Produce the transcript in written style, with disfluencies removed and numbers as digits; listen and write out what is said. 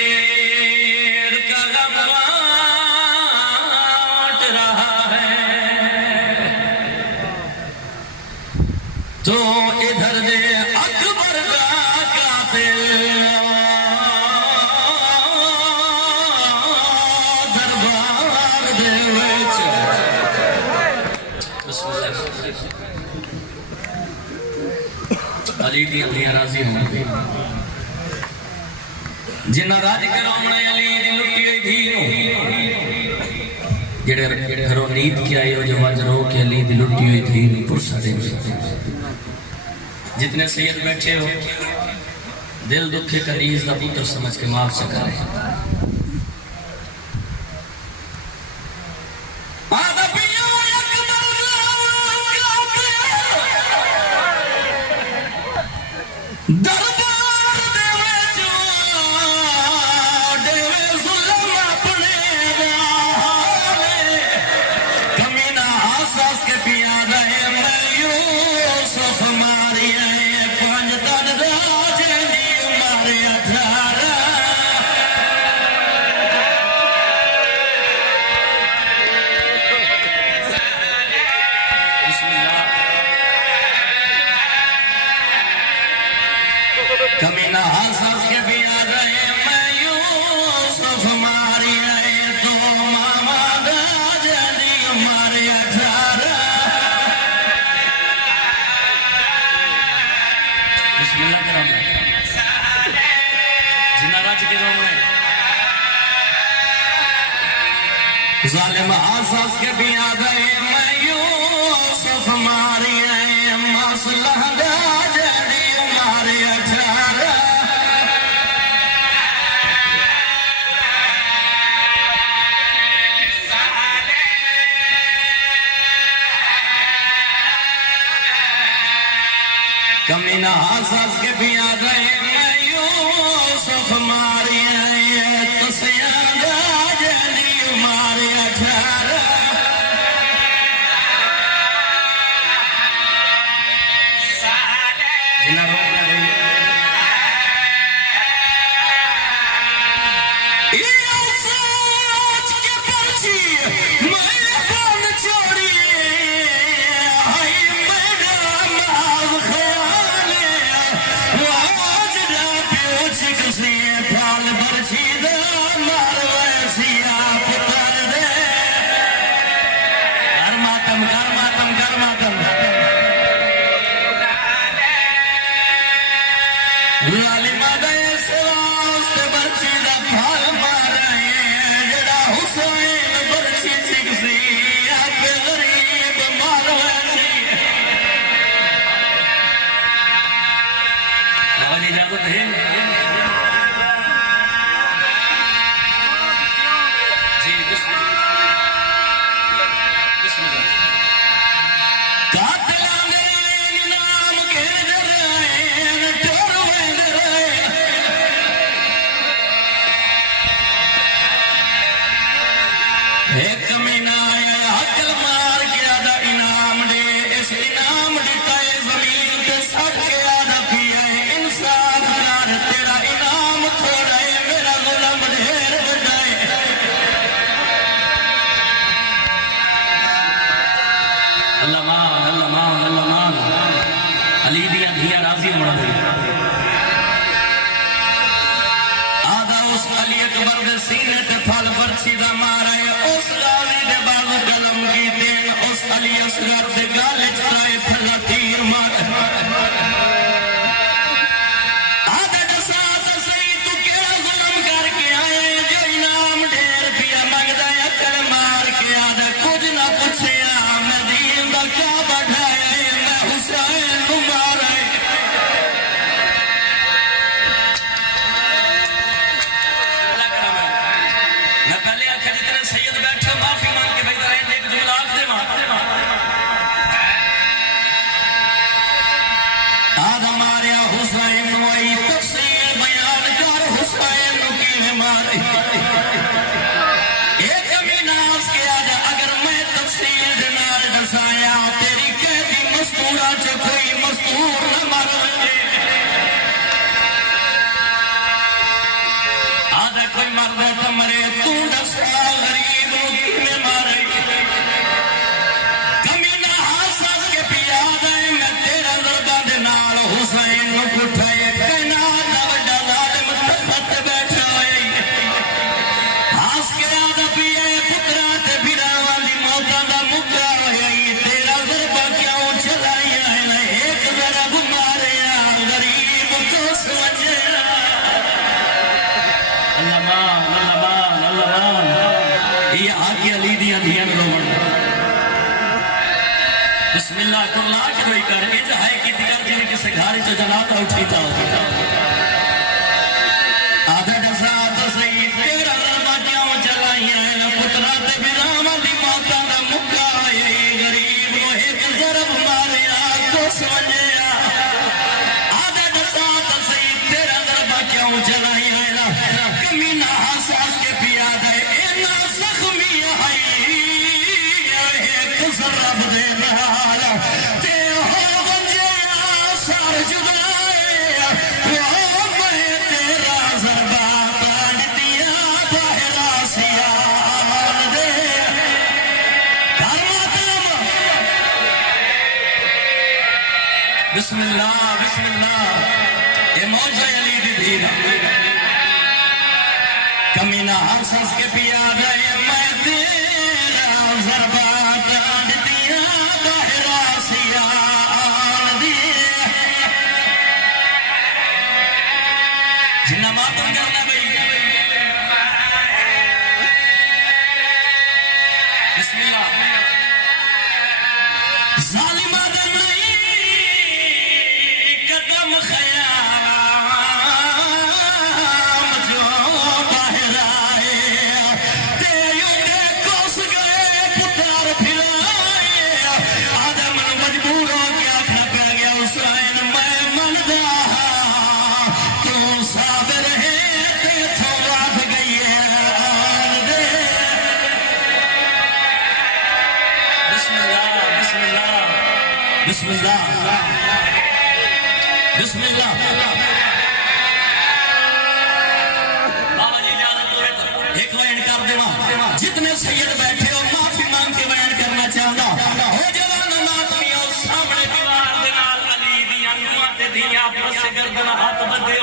शबीर का गम बांट रहा है तो इधर दे अकबर का कातिल दरबार दे विच अली दी अलियां राजी होंगे जिन्ना राज करावना अली दी लुटी हुई धी जेड़े घरों नीत के आए हो जो वज रो के अली दी लुटी हुई धी पुरसा दे जितने सैयद बैठे हो दिल दुखे कनीज का पुत्र समझ के माफ से करे कमीना हंस के भी आ गए मैं यूसुफ मारी आए तो मामा दादी मारे 18 बिस्मिल्लाह कराम जिना राज के रोम में जालिम हंस के भी आ गए मैं यूसुफ मारी आए मसला दादी मारे 18 कमीना हंस के भी आ गए मैं यूसुफ मारी आए तसिया दादी मारे 18 जिना इजाजत है जी एक महीना हकल मार के आधा इनाम दे इस इनाम दिता है जमीन के सब के आधा पिया है इंसाफ कर तेरा इनाम थोड़ा है मेरा गुलाम ढेर बजाए अल्लाह मान अली दिया धिया राजी होना आधा उस अली अकबर के सीने ते फल बरछी दा मारा है उस मजबूर न मर आधा कोई मरदा तो मरे तू दस गरीब में मारे कमीना हंस हंस के पिया दे मैं तेरा दरबा दे नाल हुसैन उठाए कहना वड्डा जालिम तख्त बैठा होए हंस के आदा पिया पुत्रा ते बिरावां दी मौतां दा मुक्का होया तेरा दरबा क्यों चलाया है एक जरब मारिया गरीब को समझे ये आके अली दिया धियां रोवण बिस्मिल्लाह कुल्ला के रोई कर इज है कि दिगर जिने किसे घर चो जनाजा उठीता आधा दसा तो सही तेरा दरबा क्यों चलाइया है पुत्रा ते बिरावां दी मौतां दा मुक्का है गरीब नो एक जरब मारिया को समझया आधा दसा तो सही तेरा दरबा क्यों चलाइया है कमीना हंस हंस के पिया दे इना जख्मी है एक जरब दे नाल ते हो गंजिया सार जुदाए वो मैं तेरा जरबा काट दिया बाहरा सियाल दे घर मातम बिस्मिल्लाह बिस्मिल्लाह ए मौजा अली दी धीरा कमीना हंस हंस के पिया गए मैं तेरा जरबा काट दिया बाहरा सियाल दिए जिन्ना मातम करना भाई बिस्मिल्लाह जालिमा दे नहीं कदम खयाम जो बाहर आए ते युगे कोस गए पुत्र फिराए आदम मजबूर हो गया आखना पै गया हुसैन मैं मनदा तू साबिर है ते थो वाद गई है दे बिस्मिल्लाह बिस्मिल्लाह बिस्मिल्लाह बिस्मिल्लाह बाबा जी इजाजत दो एक बयान कर देना जितने सैयद बैठे हो माफी मांग के बयान करना चाहता हो जवान मातमी और सामने दीवार दे नाल अली दी अनुआ ते धिया बस गर्दन हाथ बदे